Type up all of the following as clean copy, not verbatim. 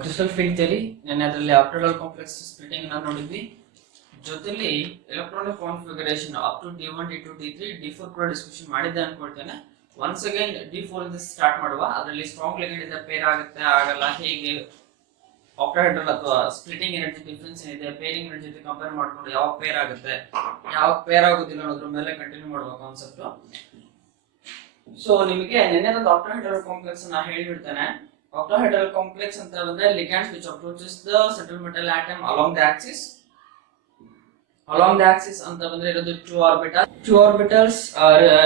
Crystal field theory ನೆನ್ನೆ ಅದರಲ್ಲಿ optical complex splitting ಅನ್ನು ನೋಡಿದ್ವಿ. ಜೊತೆಲಿ electronic configuration up to D1 D2 D3 D4 ಕೂಡ ಡಿಸ್ಕಷನ್ ಮಾಡಿದ್ದೆ ಅನ್ಕೊಳ್ತೇನೆ. ಒನ್ಸ್ ಅಗೈನ್ D4 ಇಂದ ಸ್ಟಾರ್ಟ್ ಮಾಡುವ. ಅದರಲ್ಲಿ ಸ್ಟ್ರಾಂಗ್ ಲಿಗಂಡ್ ಇದೆ, ಪೇರ್ ಆಗುತ್ತೆ ಆಗಲ್ಲ, ಹೇಗೆ ಆಕ್ಟಾಹೆಡ್ರಲ್ ಅಥವಾ ಸ್ಪ್ಲಿಟಿಂಗ್ ಎನರ್ಜಿ ಡಿಫರೆನ್ಸ್ ಏನಿದೆ, ಪೇರಿಂಗ್ ಎನರ್ಜಿ ಜೊತೆ ಕಂಪೇರ್ ಮಾಡ್ಕೊಂಡು ಯಾವಾಗ ಪೇರ್ ಆಗುತ್ತೆ ಯಾವಾಗ ಪೇರ್ ಆಗೋದಿಲ್ಲ ಅನ್ನೋದ್ರ ಮೇಲೆ ಕಂಟಿನ್ಯೂ ಮಾಡುವ ಕಾನ್ಸೆಪ್ಟ್. ಸೊ ನಿಮಗೆ ನೆನ್ನೆದ ಆಕ್ಟಾಹೆಡ್ರಲ್ ಕಾಂಪ್ಲೆಕ್ಸ್ ಅನ್ನ ಹೇಳಿಬಿಡ್ತೇನೆ. Octahedral complex ಅಂತ ಬಂದ್ರೆ ligands which approaches the central metal atom along the axis. Along the axis ಅಂತ ಬಂದ್ರೆ ಇರೋದು two orbitals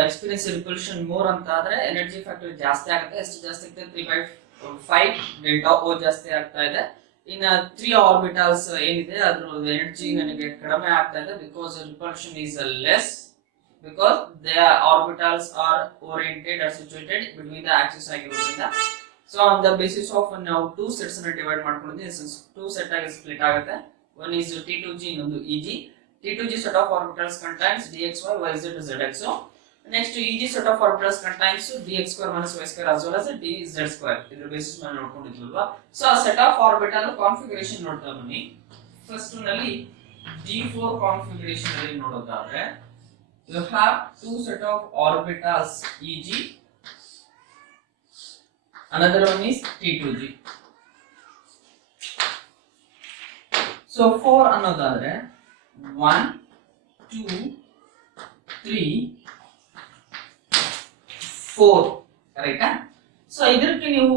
experience repulsion more ಅಂತ ಆದ್ರೆ ಎನರ್ಜಿ ಫ್ಯಾಕ್ಟರ್ ಜಾಸ್ತಿ ಆಗುತ್ತೆ. ಎಷ್ಟು ಜಾಸ್ತಿ ಆಗುತ್ತೆ? 3/5 ಡೆಲ್ಟಾ O ಜಾಸ್ತಿ ಆಗ್ತಾ ಇದೆ. ಇನ್ನ 3 orbitals ಏನಿದೆ ಅದ್ರ ಎನರ್ಜಿ ನನಗೆ ಕಡಿಮೆ ಆಗ್ತಾ ಇದೆ because repulsion is less, because their orbitals are oriented or situated between the axis ಆಗಿರೋದ್ರಿಂದ. So on the basis of now two sets ಅನ್ನು ಡಿವೈಡ್ ಮಾಡ್ಕೊಂಡಿದ್ದೀವಿ. two set ಆಗಿ ಸ್ಪ್ಲಿಟ್ ಆಗುತ್ತೆ. One is T2G, ಇನ್ನೊಂದು EG. T2G set of orbitals contains dxy, yz, zx. So next EG set of orbitals contains dx square minus y square as well as dz square. ಇದರ basis ಮೇಲೆ ನೋಡ್ಕೊಂಡಿದ್ವಲ್ವಾ. So ಆ set of orbital configuration ನೋಡ್ತಾ ಬನ್ನಿ. First ನಲ್ಲಿ D4 configuration ಅಲ್ಲಿ ನೋಡೋದಾದ್ರೆ you have two set of orbitals EG. Another one is T2G. So 4 ಅನ್ನೋದಾದ್ರೆ 1 2 3 4 ಕರೆಕ್ಟಾ? ಸೊ ಇದಕ್ಕೆ ನೀವು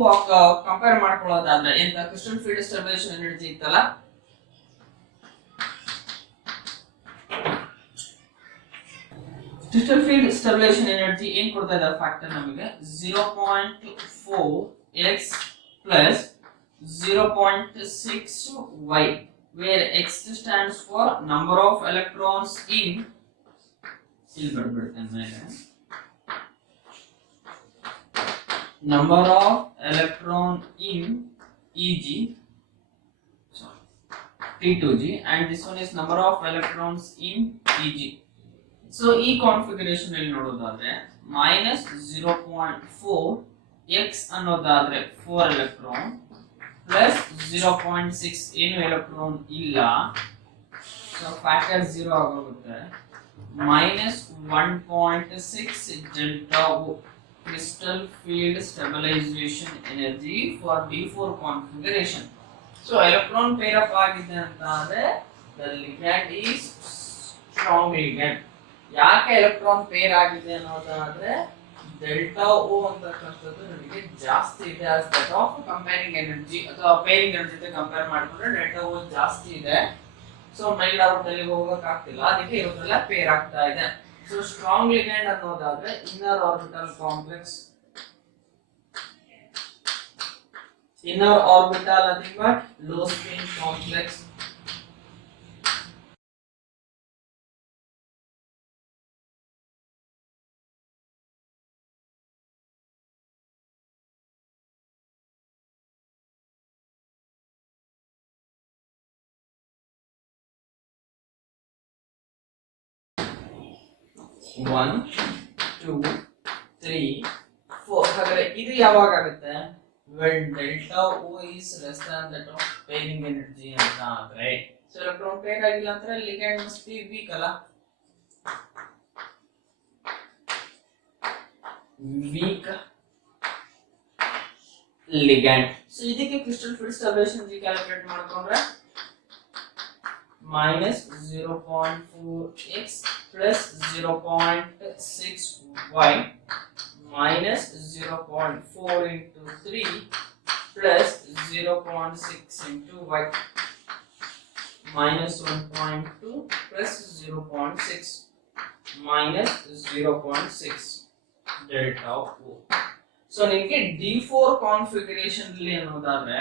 ಕಂಪೇರ್ ಮಾಡ್ಕೊಳ್ಳೋದಾದ್ರೆ ಎಂತ ಕ್ರಿಸ್ಟಲ್ ಫೀಲ್ಡ್ ಸ್ಟೆಬಿಲೈಸೇಷನ್ ಎನರ್ಜಿ ಇತ್ತಲ್ಲ, ಕ್ರಿಸ್ಟಲ್ ಫೀಲ್ಡ್ ಸ್ಟೆಬಿಲೈಸೇಷನ್ ಎನರ್ಜಿ ಏನ್ ಕೊಡ್ತಾ ಇದೆ ಫ್ಯಾಕ್ಟರ್ ನಮಗೆ 0.4x plus 0.6y, where x stands for number of electrons in number of electron in EG, T2G, and this one is number of electrons in EG. So ಈ configuration ಅಲ್ಲಿ ನೋಡೋದಾದ್ರೆ minus 0.4 x ಅನ್ನೋದಾದ್ರೆ 4 electron plus 0.6 ಏನು electron ಇಲ್ಲ, so factor 0 ಆಗೋಗುತ್ತೆ. minus 1.6 delta O crystal field stabilization energy for D4 configuration. So electron pair up ಆಗಿದೆ ಅಂತ ಅಂದ್ರೆ the ligand is strong ligand. ಯಾಕೆ ಎಲೆಕ್ಟ್ರಾನ್ ಪೇರ್ ಆಗಿದೆ ಅನ್ನೋದಾದ್ರೆ ಡೆಲ್ಟಾ O ಅಂತಕ್ಕಂಥದ್ದು ನನಗೆ ಜಾಸ್ತಿ ಇದೆ as that of comparing energy ಅಥವಾ ಪೇರಿಂಗ್ ಎನರ್ಜಿ ಜೊತೆ ಕಂಪೇರ್ ಮಾಡಿಕೊಂಡ್ರೆ ಡೆಲ್ಟಾ O ಜಾಸ್ತಿ ಇದೆ. ಸೊ ಮೈಲ್ಡ್ ಆರ್ಬಿಟಲ್ ಹೋಗಕ್ ಆಗ್ತಿಲ್ಲ, ಅದಕ್ಕೆ ಇರೋದ್ರೆಲ್ಲ ಪೇರ್ ಆಗ್ತಾ ಇದೆ. ಸೊ ಸ್ಟ್ರಾಂಗ್ ಲಿಗ್ಯಾಂಡ್ ಅನ್ನೋದಾದ್ರೆ inner orbital complex, inner orbital ಅಥವಾ ಲೋ ಸ್ಪಿನ್ ಕಾಂಪ್ಲೆಕ್ಸ್. One, 2, 3, 4. ಹಾಗಾದ್ರೆ ಇದು ಯಾವಾಗ ಆಗುತ್ತೆ? when delta O is less than that of pairing energy ಅಂತ ಆದ್ರೆ. ಸೊ ಎಲೆಕ್ಟ್ರಾನ್ ಪೇರ್ ಆಗಿಲ್ಲ ಅಂದ್ರೆ ಲಿಗ್ಯಾಂಡ್ must be weak ಅಲ್ಲ, weak ligand. ಸೊ ಇದಕ್ಕೆ crystal field stabilisation energy calculate ಮಾಡ್ಕೊಂಡ್ರೆ minus 0.4x plus 0.6y minus 0.4 into 3 plus 0.6 into y minus 1.2 plus 0.6 minus 0.6 delta O. So ನಿಮಗೆ D4 configuration ಅಲ್ಲಿ ಅನ್ನೋದಾದ್ರೆ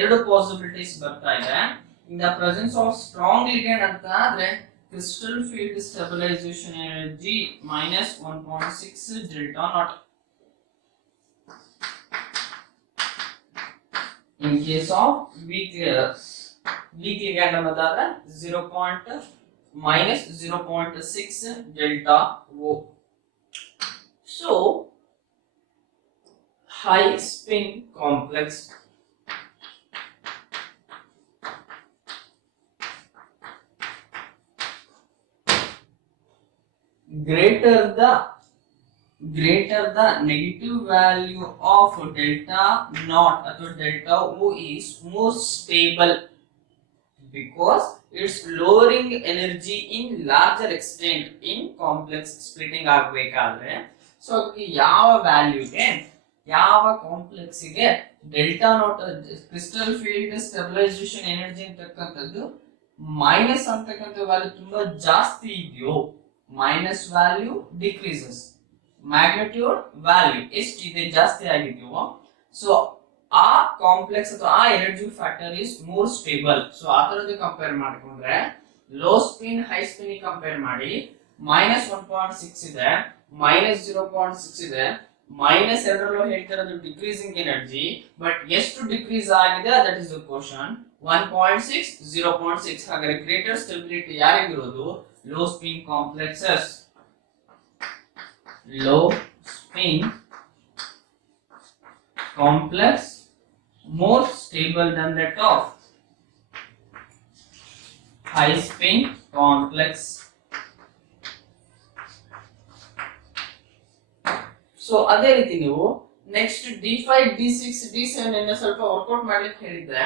ಎರಡು possibilities ಬರ್ತಾ ಇದೆ. In the presence of strong ligand ಅಂತ ಆದ್ರೆ crystal field stabilization energy minus 1.6 delta naught. In case of weak ligand ಅನ್ನೋದಾದ್ರೆ minus 0.6 delta O. So high spin complex greater the negative value of delta naught ಅಥವಾ delta O is more stable because it's lowering energy in larger extent in complex splitting ಆಗಬೇಕಾದ್ರೆ so ಯಾವ ವ್ಯಾಲ್ಯೂಗೆ ಯಾವ complex ಗೆ delta not crystal field stabilisation energy ಅಂತಕ್ಕಂಥದ್ದು minus ಅಂತಕ್ಕಂಥ value ತುಂಬಾ ಜಾಸ್ತಿ ಇದೆಯೋ minus value decreases magnitude value ಎಷ್ಟಿದೆ ಜಾಸ್ತಿ ಆಗಿದೆಯೋ ಸೊ ಆ ಕಾಂಪ್ಲೆಕ್ಸ್ ಅಥವಾ ಆ energy factor is more stable. So ಆ ತರದ್ದು ಕಂಪೇರ್ ಮಾಡ್ಕೊಂಡ್ರೆ low spin high spin compare ಮಾಡಿ -1.6 ಇದೆ, -0.6 ಇದೆ, ಮೈನಸ್ ಎರಡರಲ್ಲೂ ಹೇಳ್ತಿರೋದು ಡಿಕ್ರೀಸಿಂಗ್ ಎನರ್ಜಿ, ಬಟ್ ಎಷ್ಟು ಡಿಕ್ರೀಸ್ ಆಗಿದೆ ದಟ್ ಇಸ್ ದ ಕ್ವಶನ್. 1.6 0.6 ಹಾಗಾದ್ರೆ ಗ್ರೇಟರ್ ಸ್ಟೆಬಿಲಿಟಿ ಯಾರಿಗಿರೋದು? Low spin complexes. low spin complex more stable than that of high spin complex. So ಅದೇ ರೀತಿ ನೀವು ನೆಕ್ಸ್ಟ್ D5 D6 D7 ಅನ್ನು ಸ್ವಲ್ಪ ವರ್ಕೌಟ್ ಮಾಡ್ಲಿಕ್ಕೆ ಹೇಳಿದ್ರೆ,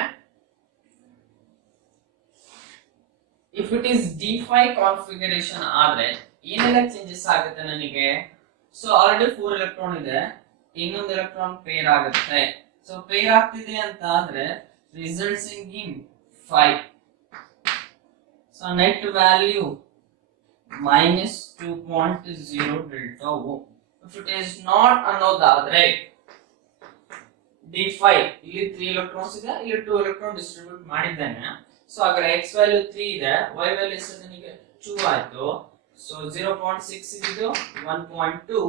if it is D5 configuration ಆದ್ರೆ ಏನೆಲ್ಲ ಚೇಂಜಸ್ ಆಗುತ್ತೆ ನನಗೆ? ಸೊ ಆಲ್ರೆಡಿ 4 ಎಲೆಕ್ಟ್ರಾನ್ ಇದೆ, ಇನ್ನೊಂದು ಎಲೆಕ್ಟ್ರಾನ್ ಪೇರ್ ಆಗುತ್ತೆ. ಸೊ ಪೇರ್ ಆಗ್ತಿದೆ ಅಂತ ಆದ್ರೆ ರಿಸಲ್ಟ್ಸಿಂಗ್ ಇನ್ 5. So net value -2.0 delta O. If it is not ಅನ್ನೋದಾದ್ರೆ D5 ಇಲ್ಲಿ 3 ಎಲೆಕ್ಟ್ರಾನ್ಸ್ ಇದೆ, ಇಲ್ಲಿ 2 ಎಲೆಕ್ಟ್ರಾನ್ ಡಿಸ್ಟ್ರಿಬ್ಯೂಟ್ ಮಾಡಿದ್ದೇನೆ. ಸೊ ಹಾಗಾದ್ರೆ x ವ್ಯಾಲ್ಯೂ 3 ಇದೆ, y ವ್ಯಾಲ್ಯೂ ಎಷ್ಟು ನನಗೆ 2 ಆಯ್ತು. So 0.6 is 1.2.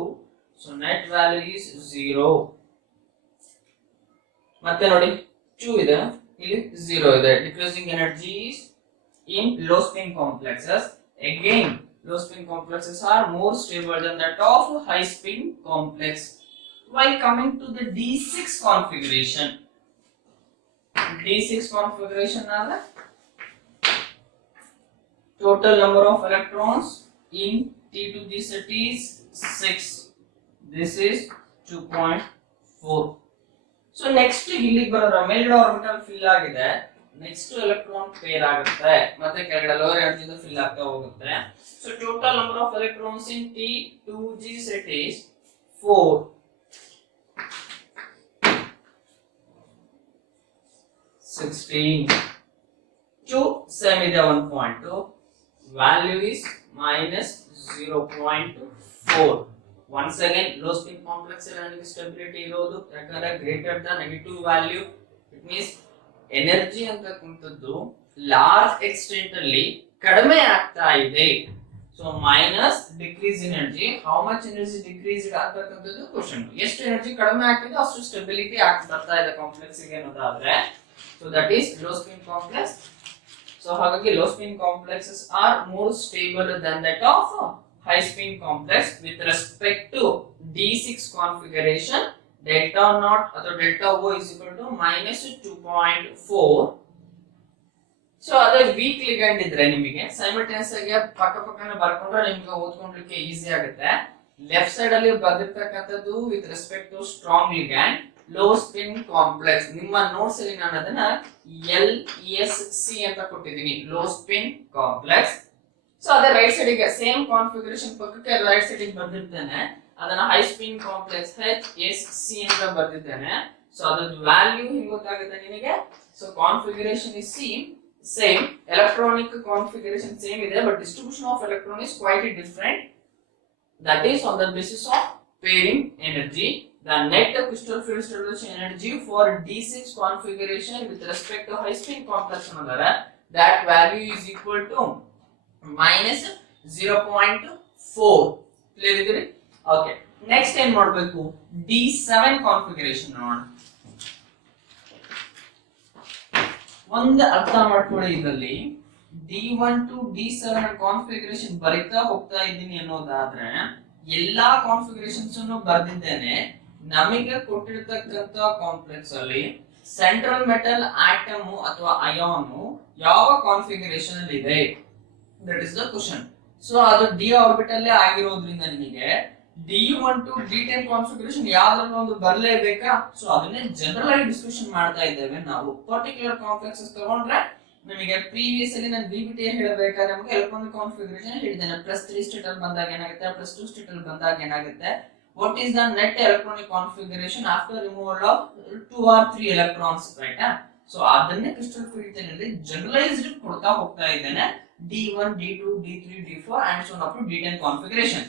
So net value is 0. ಮತ್ತೆ ನೋಡಿ 2 ಇದೆ, ಇಲ್ಲಿ 0 ಇದೆ. Decreasing energy is in low spin complexes. Again, low spin complexes are more stable than that of high spin complex. While coming to the D6 configuration, D6 configuration are total number of electrons in T to the set is 6. This is 2.4. So next ಇಲ್ಲಿಗೆ ಬರೋಣ, ಮೇಲ್ಗಡೆ orbital fill ಆಗಿದೆ, next electron pair ಆಗುತ್ತೆ, ಮತ್ತೆ ಕೆಳಗಡೆ lower energy fill ಆಗ್ತಾ ಹೋಗುತ್ತೆ. So total number of electrons in T to G set is 4. 16. 2 same ಇದೆ 1.2. Value is -0.4. Once again low spin complex ಅಲ್ಲಿ ಸ್ಟೆಬಿಲಿಟಿ ಇರೋದು ಯಾಕಂದ್ರೆ greater the negative value. It means energy ಅಂತಕ್ಕಂಥದ್ದು ಲಾರ್ಜ್ ಎಕ್ಸ್ಟೆಂಟ್ ಅಲ್ಲಿ ಕಡಿಮೆ ಆಗ್ತಾ ಇದೆ. So minus decrease energy, how much energy decrease ಆಗ್ತಕ್ಕಂಥದ್ದು ಕ್ವಶನ್. ಎಷ್ಟು ಎನರ್ಜಿ ಕಡಿಮೆ ಆಗ್ತಿದೆ ಅಷ್ಟು ಸ್ಟೆಬಿಲಿಟಿ ಬರ್ತಾ ಇದೆ ಕಾಂಪ್ಲೆಕ್ಸ್ ಗೆ ಅನ್ನೋದಾದ್ರೆ, so that is low spin complex. So ಹಾಗಾಗಿ low spin complexes are more stable than that of high spin complex with respect to D6 configuration. Delta naught ಅಥವಾ delta O is equal to -2.4. So ಅದೇ weak ligand ಇದ್ರೆ ನಿಮಗೆ simultaneous ಆಗಿ ಪಕ್ಕ ಪಕ್ಕನೆ ಬರ್ಕೊಂಡ್ರೆ ನಿಮ್ಗೆ ಓದ್ಕೊಂಡ್ಲಿಕ್ಕೆ ಈಸಿ ಆಗುತ್ತೆ. ಲೆಫ್ಟ್ ಸೈಡ್ ಅಲ್ಲಿ ಬರ್ದಿರ್ತಕ್ಕಂಥದ್ದು with respect to strong ligand low spin complex. ನಿಮ್ಮ ನೋಟ್ಸ್ ಅಲ್ಲಿ ನಾನು ಅದನ್ನ LSC ಅಂತ ಕೊಟ್ಟಿದ್ದೀನಿ, ಲೋ ಸ್ಪಿನ್ ಕಾಂಪ್ಲೆಕ್ಸ್. ಸೊ ಅದೇ ರೈಟ್ ಸೈಡ್ ಗೆ ಸೇಮ್ ಕಾನ್ಫಿಗರೇಷನ್ ಪಕ್ಕಕ್ಕೆ ರೈಟ್ ಸೈಡ್ ಗೆ ಬರ್ದಿರ್ತೇನೆ, ಅದನ್ನ ಹೈ ಸ್ಪಿನ್ ಕಾಂಪ್ಲೆಕ್ಸ್ HSC ಅಂತ ಬರ್ದಿದ್ದೇನೆ. ಸೊ ಅದ್ರದ್ದು ವ್ಯಾಲ್ಯೂ ಹಿಂಗ್ ಗೊತ್ತಾಗುತ್ತೆ ನಿಮಗೆ. So configuration is same, electronic configuration same ಇದೆ, but distribution of electron is quite different. That is on the basis of pairing energy. The net crystal field stabilization energy for D6 configuration with respect to high spin complex another, that value is equal to -0.4. Clear idire? Okay. Next time ಮಾಡಬೇಕು D7 configuration ನೋಡೋಣ. ಒಂದು ಅರ್ಥ ಮಾಡ್ಕೊಳ್ಳಿ, ಇದರಲ್ಲಿ D1 to D7 configuration ಬರಿತಾ ಹೋಗ್ತಾ ಇದ್ದೀನಿ ಅನ್ನೋದಾದ್ರೆ ಎಲ್ಲಾ ಕಾನ್ಫಿಗರೇಷನ್ಸ್ ಅನ್ನು ಬರ್ದಿದ್ದೇನೆ. ನಮಗೆ ಕೊಟ್ಟಿರ್ತಕ್ಕಂತ ಕಾಂಪ್ಲೆಕ್ಸ್ ಅಲ್ಲಿ ಸೆಂಟ್ರಲ್ ಮೆಟಲ್ ಆಟಮ್ ಅಥವಾ ಅಯಾನ್ ಯಾವ ಕಾನ್ಫಿಗರೇಷನ್ ಅಲ್ಲಿ ಇದೆ, that is the question. So ಅದು ಡಿ ಆರ್ಬಿಟಲ್ ಆಗಿರೋದ್ರಿಂದ ನಿಮಗೆ D1 to D10 ಕಾನ್ಫಿಗರೇಷನ್ ಯಾವ್ದಾದ್ರು ಒಂದು ಬರಲೇಬೇಕಾ? ಸೊ ಅದನ್ನೇ ಜನರಲ್ ಆಗಿ ಡಿಸ್ಕಷನ್ ಮಾಡ್ತಾ ಇದ್ದೇವೆ ನಾವು. ಪರ್ಟಿಕ್ಯುಲರ್ ಕಾಂಪ್ಲೆಕ್ಸಸ್ ತಗೊಂಡ್ರೆ ನಮಗೆ ಪ್ರೀವಿಯಸ್ ಅಲ್ಲಿ ನಾನು ಬಿಬಿಟಿ ಹೇಳಬೇಕಾದ್ರೆ ನಮಗೆ ಎಲೆಕ್ಟ್ರಾನಿಕ್ ಕಾನ್ಫಿಗರೇಷನ್ ಹೇಳಿದ್ದೇನೆ. +3 ಸ್ಟೇಟ್ ಅಲ್ಲಿ ಬಂದಾಗ ಏನಾಗುತ್ತೆ, +2 ಸ್ಟೇಟ್ ಅಲ್ಲಿ ಬಂದಾಗ ಏನಾಗುತ್ತೆ, what is the net electronic configuration after removal of 2 or 3 electrons, right? So ಅದನ್ನೇ ಕ್ರಿಸ್ಟಲ್ ಫೀಲ್ಡ್ ನಲ್ಲಿ ಜನರಲೈಸ್ಡ್ ಕೊಡ್ತಾ ಹೋಗ್ತಾ ಇದ್ದೇನೆ. D1, D2, D3, D4 and so on up to D10 configuration.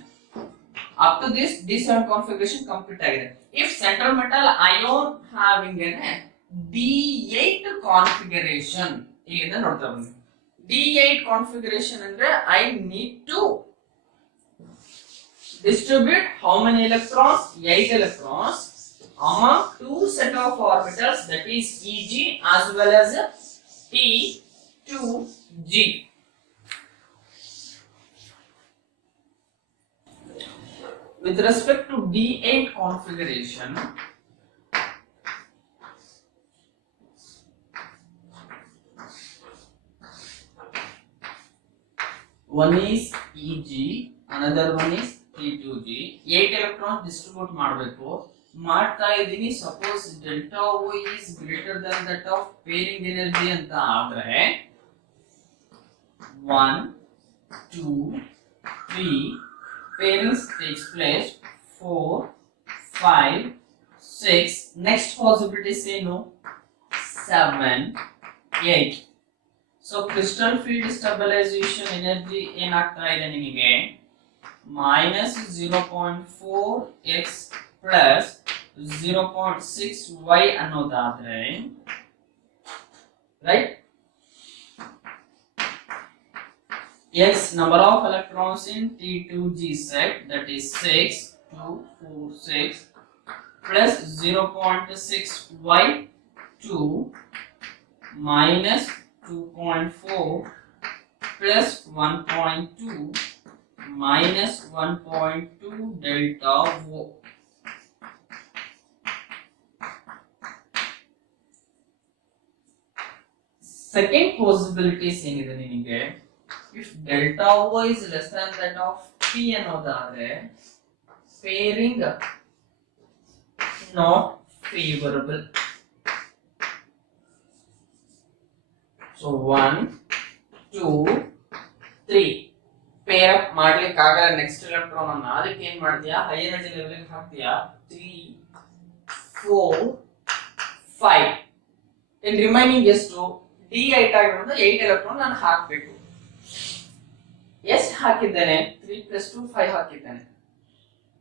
Up to this D7 configuration complete ಆಗಿದೆ. If central metal ion having an D8 configuration, ಇಲ್ಲಿಂದ ನೋಡ್ತಾ ಬನ್ನಿ. D8 configuration ಅಂದ್ರೆ I need to distribute how many electrons? 8 electrons among two set of orbitals, that is Eg as well as T2G. With respect to D8 configuration, one is Eg, another one is T2G. 8 electrons distribute ಮಾಡಬೇಕು. ಮಾಡ್ತಾ ಇದೀನಿ. Suppose delta O is greater than that of pairing energy ಅಂತ ಆದ್ರೆ 1 2 3 pairings takes place, 4 5 6, next possibility say no, 7 8. So crystal field stabilization energy ಏನಾಗ್ತಾ ಇದೆ ನಿಮಗೆ -0.4x plus 0.6y ಅನ್ನೋದಾದ್ರೆ, right? X number of electrons in T2G set, that is 6 2 4 6 plus 0.6y 2 minus 2.4 plus 1.2 minus 1.2 delta O. Second possibilities ಏನಿದೆ ನಿಮಗೆ, if delta O is less than that of P ಅನ್ನೋದಾದ್ರೆ pairing not favorable. So 1 2 3 pair up ಮಾಡ್ಲಿಕ್ಕೆ ಆಗಲ್ಲ. Next electron ಅನ್ನ ಅದಕ್ಕೆ ಏನ್ ಮಾಡ್ತೀಯಾ, high energy level ಗೆ ಹಾಕ್ತೀಯಾ. 3 4 5 ಇನ್ ರಿಮೈನಿಂಗ್ ಎಷ್ಟು D8 ಆಗಿರೋದು 8 ಎಲೆಕ್ಟ್ರಾನ್ ನಾನು ಹಾಕಬೇಕು. ಎಷ್ಟು ಹಾಕಿದ್ದೇನೆ, 3 + 2 5 ಹಾಕಿದ್ದೇನೆ.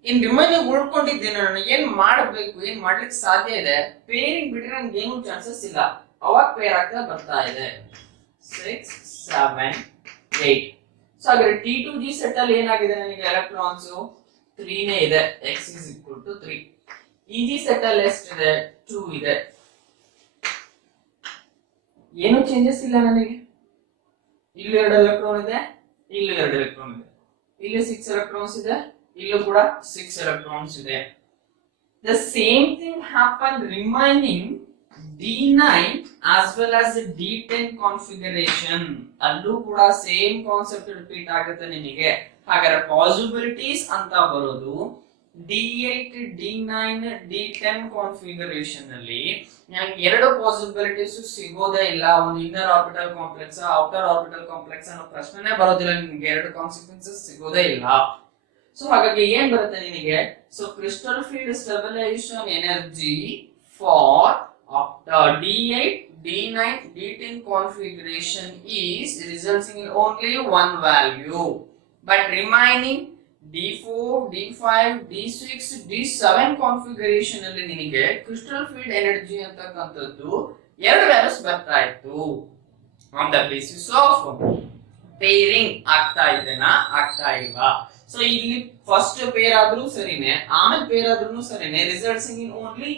ಇನ್ ರಿಮೈನಿಂಗ್ ಉಳ್ಕೊಂಡಿದ್ದೇನೆ. ನಾನು ಏನ್ ಮಾಡಬೇಕು, ಏನ್ ಮಾಡ್ಲಿಕ್ಕೆ ಸಾಧ್ಯ ಇದೆ, ಪೇರಿಂಗ್ ಬಿಟ್ರೆ ನನಗೆ ಏನು ಚಾನ್ಸಸ್ ಇಲ್ಲ. ಅವಾಗ ಪೇರ್ ಆಗ್ತಾ ಬರ್ತಾ ಇದೆ 6 7 8. ಸೊ ಹಾಗಾದ್ರೆ T2G ಸೆಟ್ ಅಲ್ಲಿ ಏನಾಗಿದೆ ನನಗೆ ಎಲೆಕ್ಟ್ರಾನ್ಸ್ 3 ನೇ ಇದೆ, x = 3. Eg ಸೆಟ್ ಅಲ್ಲಿ ಎಷ್ಟಿದೆ, 2 ಇದೆ. ಏನು ಚೇಂಜಸ್ ಇಲ್ಲ ನನಗೆ. ಇಲ್ಲಿ 2 ಎಲೆಕ್ಟ್ರಾನ್ ಇದೆ, ಇಲ್ಲಿ 2 ಎಲೆಕ್ಟ್ರಾನ್ ಇದೆ, ಇಲ್ಲಿ 6 ಎಲೆಕ್ಟ್ರಾನ್ಸ್ ಇದೆ, ಇಲ್ಲೂ ಕೂಡ 6 ಎಲೆಕ್ಟ್ರಾನ್ಸ್ ಇದೆ. The same thing happened remaining D9 as well as D10 configuration. ಅಲ್ಲೂ ಕೂಡ ಸೇಮ್ ಕಾನ್ಸೆಪ್ಟ್ ರಿಪೀಟ್ ಆಗುತ್ತೆ ನಿಮಗೆ. ಹಾಗಾದ್ರೆ ಪಾಸಿಬಿಲಿಟೀಸ್ ಅಂತ ಬರೋದು D8 D9 D10 ಕಾನ್ಫಿಗರೇಷನ್ ಅಲ್ಲಿ ನನಗೆ ಎರಡು ಪಾಸಿಬಿಲಿಟೀಸ್ ಸಿಗೋದೇ ಇಲ್ಲ. ಒಂದು inner orbital complex, outer orbital complex ಅನ್ನೋ ಪ್ರಶ್ನೆನೇ ಬರೋದಿಲ್ಲ ನಿಮಗೆ. ಎರಡು ಕಾನ್ಸಿಕ್ವೆನ್ಸಸ್ ಸಿಗೋದೇ ಇಲ್ಲ. ಸೊ ಹಾಗಾಗಿ ಏನ್ ಬರುತ್ತೆ ನಿಮಗೆ, so crystal field stabilisation energy for D8 D9 D10 configuration is resulting in only one value, but remaining D4 D5 D6 D7 configuration ಅಲ್ಲಿ ನಿಮಗೆ ಕ್ರಿಸ್ಟಲ್ ಫೀಲ್ಡ್ ಎನರ್ಜಿ ಅಂತಕ್ಕಂಥದ್ದು ಎರಡು ವ್ಯಾಲ್ಯೂಸ್ ಬರ್ತಾ ಇತ್ತು. on the basis of pairing ಆಗ್ತಾ ಇದೆನಾ, ಆಗ್ತಾ ಇಲ್ವಾ. ಸೊ ಇಲ್ಲಿ ಫಸ್ಟ್ ಪೇರ್ ಆದ್ರೂ ಸರಿನೇ, ಆಮೇಲೆ ಪೇರ್ ಆದ್ರೂ ಸರಿನೇ, results in only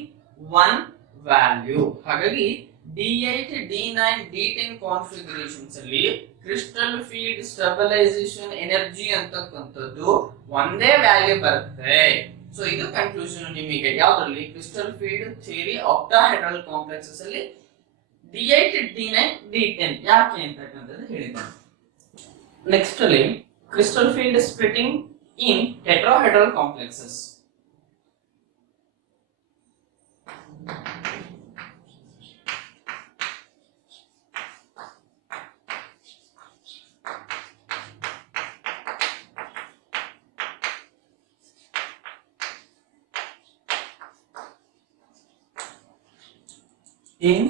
one value. ಹಾಗಾಗಿ D8 D9 D10 ಕಾನ್ಫಿಗರೇಷನ್ಸ್ ಅಲ್ಲಿ ಕ್ರಿಸ್ಟಲ್ ಫೀಲ್ಡ್ ಸ್ಟೆಬಿಲೈಸೇಷನ್ ಎನರ್ಜಿ ಅಂತಕ್ಕಂಥದ್ದು ಒಂದೇ ವ್ಯಾಲ್ಯೂ ಬರುತ್ತೆ. ಸೊ ಇದು ಕನ್ಕ್ಲೂಷನ್ ನಿಮಗೆ ಯಾವ್ದ್ರಲ್ಲಿ, crystal field theory octahedral complexes ಅಲ್ಲಿ D8 D9 D10 ಯಾಕೆ ಅಂತಕ್ಕಂಥದ್ದು ಹೇಳಿದ್ದಾರೆ. ನೆಕ್ಸ್ಟ್ ಅಲ್ಲಿ crystal field splitting in tetrahedral complexes. In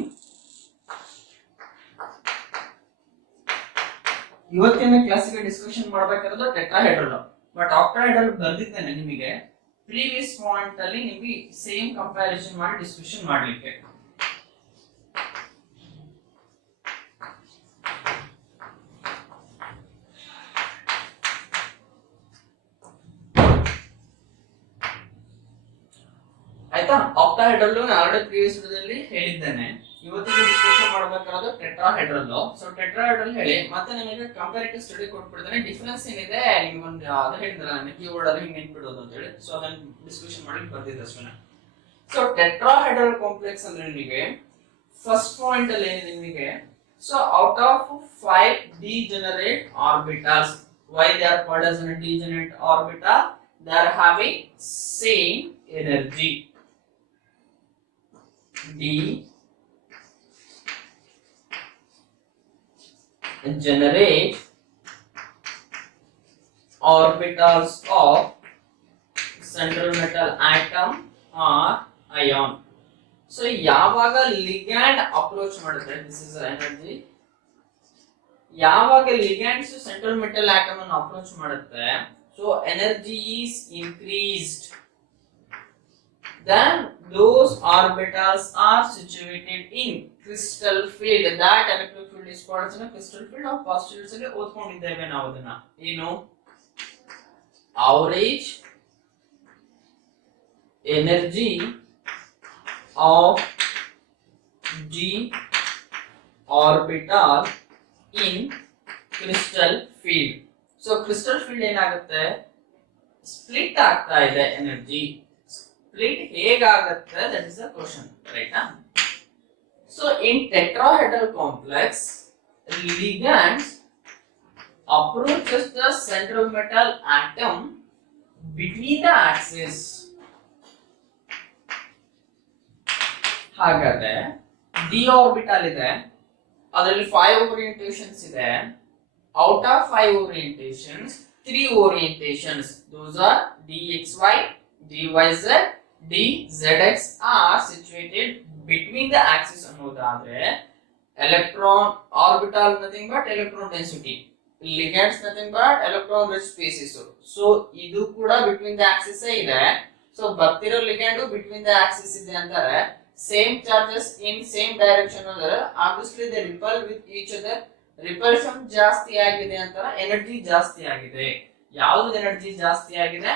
ಇವತ್ತಿನ ಕ್ಲಾಸಿಗೆ ಡಿಸ್ಕಷನ್ ಮಾಡಬೇಕಾದ್ರೆ ಟೆಟ್ರಾಹೆಡ್ರಲ್, ಬಟ್ ಆಕ್ಟಾಹೆಡ್ರಲ್ ಬರ್ದಿದ್ದೇನೆ ನಿಮಗೆ ಪ್ರೀವಿಯಸ್ ಪಾಯಿಂಟ್ ಅಲ್ಲಿ ನಿಮಗೆ ಸೇಮ್ ಕಂಪ್ಯಾರಿಸನ್ ಮಾಡಿ ಡಿಸ್ಕಷನ್ ಮಾಡಲಿಕ್ಕೆ. ಆಯ್ತಾ? ಆಕ್ಟಾಹೆಡ್ರಲ್ ನಾನು ಆಲ್ರೆಡಿ ಪ್ರೀವಿಯಸ್ ವಿಡಿಯೋದಲ್ಲಿ ಹೇಳಿದ್ದೇನೆ. ಇವತ್ತಿಗೆ ಡಿಸ್ಕಷನ್ ಮಾಡಬೇಕಾದ್ರೆ ಟೆಟ್ರಾಹೆಡ್ರಲ್. ಸೊ ಟೆಟ್ರಾಹೆಡ್ರಲ್ ಹೇಳಿ ಮತ್ತೆ ನಿಮಗೆ ಕಂಪ್ಯಾರಿಟಿವ್ ಸ್ಟಡಿ ಕೊಟ್ಬಿಡ್ತಾನೆ. ಡಿಫರೆನ್ಸ್ ಏನಿದೆ ನಿಮ್ಗೆ ಒಂದು ಅದು ಹೇಳಿದ್ರಲ್ಲ ನಾನು ಕೀವರ್ಡ್ ಅಲ್ಲಿ ಹಿಂಗೆ ನೆನ್ಪಿಡೋದು ಅಂತ ಹೇಳಿ, ಸೊ ಅದನ್ನ ಡಿಸ್ಕಷನ್ ಮಾಡಿ ಬರ್ತಿದ್ದೆ ಅಷ್ಟೇ. ಸೊ ಟೆಟ್ರಾಹೆಡ್ರಲ್ ಕಾಂಪ್ಲೆಕ್ಸ್ ಅಂದ್ರೆ ನಿಮಗೆ ಫಸ್ಟ್ ಪಾಯಿಂಟ್ ಅಲ್ಲಿ ಏನಿದೆ ನಿಮಗೆ, so out of 5 degenerate orbitals, why they are called as a degenerate orbital? They are having same energy. Generate orbitals of central metal atom or ion. So ಯಾವಾಗ ligand approach ಮಾಡುತ್ತೆ, this is energy, ಯಾವಾಗ ligands central metal atom ಅನ್ನು approach ಮಾಡುತ್ತೆ, so energy is increased, then those orbitals are situated in crystal field. That electric field is called as a crystal field. ನಾವು first units ಅಲ್ಲಿ ಓದ್ಕೊಂಡಿದ್ದೇವೆ ನಾವು ಅದನ್ನ. ಏನು average energy of d orbital in crystal field. So crystal field ಏನಾಗುತ್ತೆ, split ಆಗ್ತಾ ಇದೆ energy. Split ಹೇಗಾಗುತ್ತೆ, that is the question, right? So in tetrahedral complex, ligands approaches the central metal atom between the axis. ಹಾಗಾದ್ರೆ d orbital ಇದೆ, ಅದರಲ್ಲಿ 5 orientations ಇದೆ. Out of 5 orientations, 3 orientations, those are dxy, dyz, dzx are situated between the axis ಅನ್ನೋದಾದ್ರೆ electron orbital nothing but electron density, ligands nothing but electron rich species. So ಇದು ಕೂಡ between the axis ಇದೆ. So ಬರ್ತಿರೋ ligand between the axis ಇದೆ ಅಂತಾರೆ. Same charges in same direction ಅಂದ್ರೆ obviously they repel with each other. Repulsion ಜಾಸ್ತಿ ಆಗಿದೆ ಅಂತಾರೆ, ಎನರ್ಜಿ ಜಾಸ್ತಿ ಆಗಿದೆ. ಯಾವುದು ಎನರ್ಜಿ ಜಾಸ್ತಿ ಆಗಿದೆ?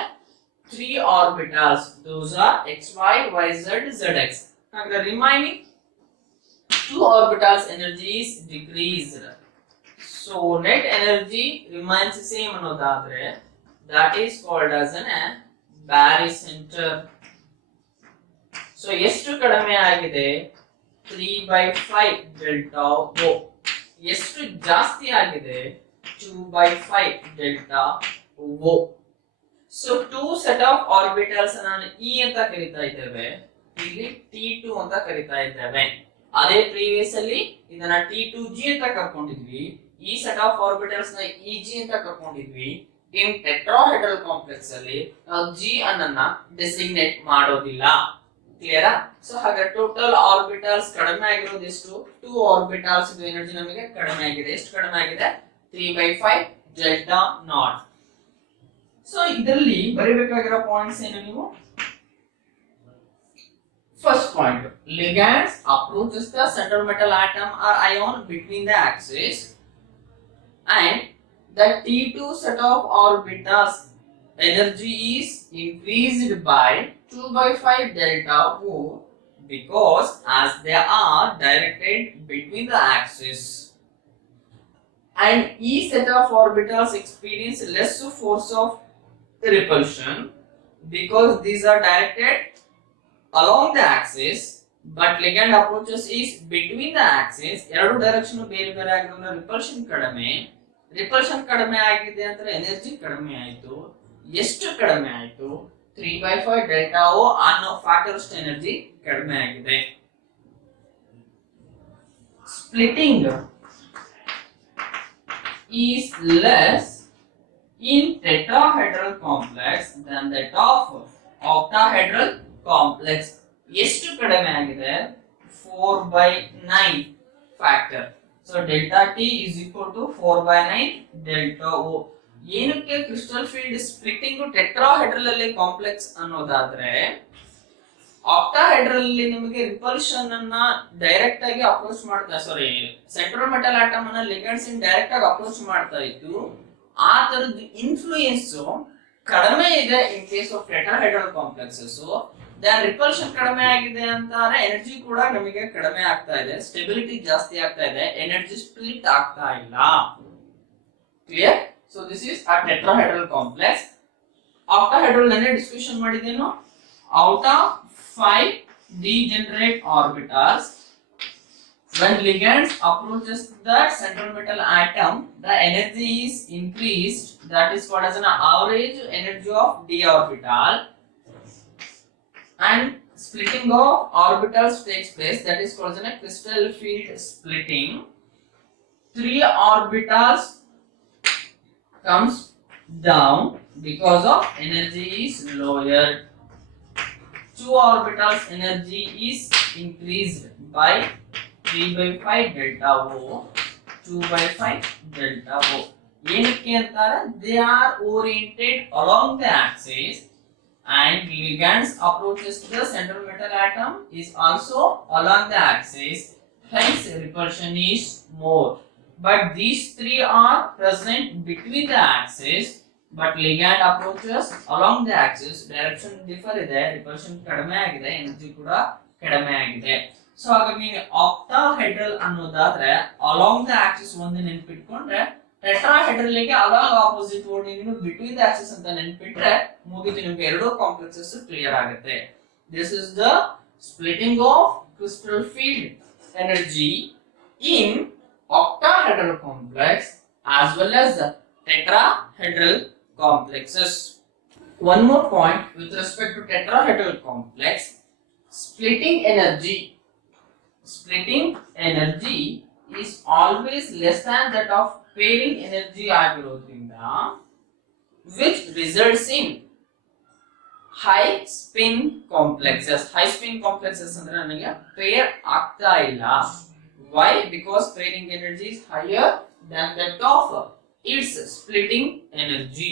3 orbitals, those are xy, yz, zx. And the remaining 2 orbitals energy is decreased. So net energy remains same ಅನ್ನೋದಾದ್ರೆ that is called as an barycenter. So ಎಷ್ಟು ಕಡಿಮೆ ಆಗಿದೆ? 3/5 delta O. ಎಷ್ಟು ಜಾಸ್ತಿ ಆಗಿದೆ? 2/5 delta O. So two set of orbitals ನಾನು E ಅಂತ ಕರೀತಾ ಇದ್ದೇವೆ, ಇಲ್ಲಿ T2 ಅಂತ ಕರೀತಾ ಇದ್ದೇವೆ. ಅದೇ ಪ್ರೀವಿಯಸ್ ಅಲ್ಲಿ ಇದನ್ನ T2G ಅಂತ ಕರ್ಕೊಂಡಿದ್ವಿ, ಈ ಸೆಟ್ ಆಫ್ ಆರ್ಬಿಟಲ್ಸ್ ನ EG ಅಂತ ಕರ್ಕೊಂಡಿದ್ವಿ. ಇನ್ ಟೆಟ್ರಾಹೆಡ್ರಲ್ ಕಾಂಪ್ಲೆಕ್ಸ್ ಅಲ್ಲಿ G ಅನ್ನ ಡೆಸಿಗ್ನೇಟ್ ಮಾಡೋದಿಲ್ಲ. ಕ್ಲಿಯರಾ? ಸೊ ಹಾಗೆ ಟೋಟಲ್ ಆರ್ಬಿಟಲ್ಸ್ ಕಡಿಮೆ ಆಗಿರೋದು ಎಷ್ಟು? 2 ಆರ್ಬಿಟಲ್ಸ್ ಇದು ಎನರ್ಜಿ ನಮಗೆ ಕಡಿಮೆ ಆಗಿದೆ. ಎಷ್ಟು ಕಡಿಮೆ ಆಗಿದೆ? 3/5 ಡೆಲ್ಟಾ ನಾಟ್. ಸೊ ಇದರಲ್ಲಿ ಬರಿಬೇಕಾಗಿರೋ ಪಾಯಿಂಟ್ಸ್ ಏನು ನೀವು? First point, ligands approaches the central metal atom or ion between the axis, and the T2 set of orbitals energy is increased by 2/5 delta O because as they are directed between the axis, and each set of orbitals experience less force of repulsion because these are directed along the axis, but ligand approaches is between the axis. ಎರಡು direction ಬೇರೆ ಬೇರೆ ಆಗಿರೋದ್ರಿಂದ repulsion ಕಡಿಮೆ, repulsion ಕಡಿಮೆ ಆಗಿದೆ ಅಂದ್ರೆ energy ಕಡಿಮೆ ಆಯ್ತು. ಎಷ್ಟು ಕಡಿಮೆ ಆಯ್ತು? 3/5 ಡೆಲ್ಟಾ ಓ ಅನ್ನೋ ಫ್ಯಾಕ್ಟರ್ ಅಷ್ಟು ಎನರ್ಜಿ ಕಡಿಮೆ ಆಗಿದೆ. Splitting is less in tetrahedral complex than that of octahedral complex. ಎಷ್ಟು ಕಡಿಮೆ ಆಗಿದೆ? 4/9 factor. So delta T is equal to 4/9 delta O. ಏನಕ್ಕೆ ಕ್ರಿಸ್ಟಲ್ ಫೀಲ್ಡ್ ಸ್ಪ್ಲಿಟ್ಟಿಂಗ್ ಟೆಟ್ರಾಹೆಡ್ರಲ್ ಅಲ್ಲಿ ಕಾಂಪ್ಲೆಕ್ಸ್ ಅನ್ನೋದಾದ್ರೆ, ಆಕ್ಟಾಹೆಡ್ರಲ್ ಅಲ್ಲಿ ನಿಮಗೆ ರಿಪಲ್ಷನ್ ಅನ್ನ ಡೈರೆಕ್ಟ್ ಆಗಿ ಅಪ್ರೋಚ್ ಮಾಡ್ತಾ, ಸಾರಿ ಸೆಂಟ್ರಲ್ ಮೆಟಲ್ ಆಟಮ್ ಅನ್ನ ಲಿಗಂಡ್ಸ್ ಇನ್ ಡೈರೆಕ್ಟ್ ಆಗಿ ಅಪ್ರೋಚ್ ಮಾಡ್ತಾ ಇತ್ತು. ಆ ತರದ ಇನ್ಫ್ಲೂಯೆನ್ಸ್ ಕಡಿಮೆ ಇದೆ in case of tetrahedral complexes. Then repulsion ಕಡಿಮೆ ಆಗಿದೆ ಅಂತಾರೆ, ಎನರ್ಜಿ ಕೂಡ ನಮಗೆ ಕಡಿಮೆ ಆಗ್ತಾ ಇದೆ, ಸ್ಟೆಬಿಲಿಟಿ ಜಾಸ್ತಿ ಆಗ್ತಾ ಇದೆ, ಎನರ್ಜಿ ಸ್ಪ್ಲಿಟ್ ಆಗ್ತಾ ಇಲ್ಲ. Clear? So this is a tetrahedral complex. Octahedral ನನ್ನೇ ಡಿಸ್ಕಷನ್ ಮಾಡಿದ್ದೇನು? Out of 5 degenerate orbitals, when ligands approaches the central metal atom, the energy is increased, that is called as an average energy of d orbital, and splitting of orbitals takes place, that is called as a crystal field splitting. 3 orbitals comes down because of energy is lowered. 2 orbitals energy is increased by 3/5 delta O, 2/5 delta O. ಏನಕ್ಕೆ ಅಂತಾರೆ? They are oriented along the axis, and ligands approaches to the central metal atom is also along the axis, hence repulsion is more. But these 3 are present between the axis, but ligand approaches along the axis, direction differ ಇದೆ, repulsion ಕಡಿಮೆ ಆಗಿದೆ, energy ಕೂಡ ಕಡಿಮೆ ಆಗಿದೆ. So ಹಾಗಾಗಿ octahedral ಅನ್ನೋದಾದ್ರೆ along the Axis ಒಂದು ನೆನ್ಪಿಟ್ಕೊಂಡ್ರೆ, tetrahedral ಗೆ ಅಲಾಂಗ್ ಆಪೋಸಿಟ್ ಓಡಿ ನೀವು ಬಿಟ್ವೀನ್ ದ ಆಕ್ಸಿಸ್ ಅಂತ ನೆನ್ಪಿಟ್ರೆ ಮುಗಿದು ನಿಮ್ಗೆ ಎರಡು ಕಾಂಪ್ಲೆಕ್ಸಸ್ ಕ್ಲಿಯರ್ ಆಗುತ್ತೆ. This is the splitting of crystal field energy in octahedral complex as well as the tetrahedral complexes. One more point with respect to tetrahedral complex, splitting energy is always less than that of pairing energy ಆಗಿರೋದ್ರಿಂದ, which results in high spin complexes. High spin complexes ಅಂದ್ರೆ ನನಗೆ peer ಆಗ್ತಾ ಇಲ್ಲ. Why? Because pairing energy is higher than that of its splitting energy.